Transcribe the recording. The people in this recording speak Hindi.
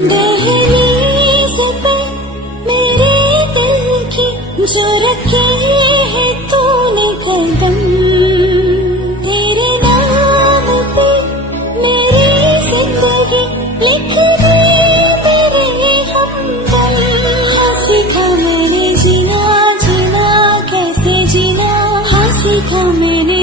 दहलीज पे मेरे दिल की जो रखे है तूने कदम, तेरे नाम पे मेरी जिंदगी लिख दे मेरे हमदम। हाँ सीखा मैंने जीना, जीना कैसे जीना, हाँ सीखा मैंने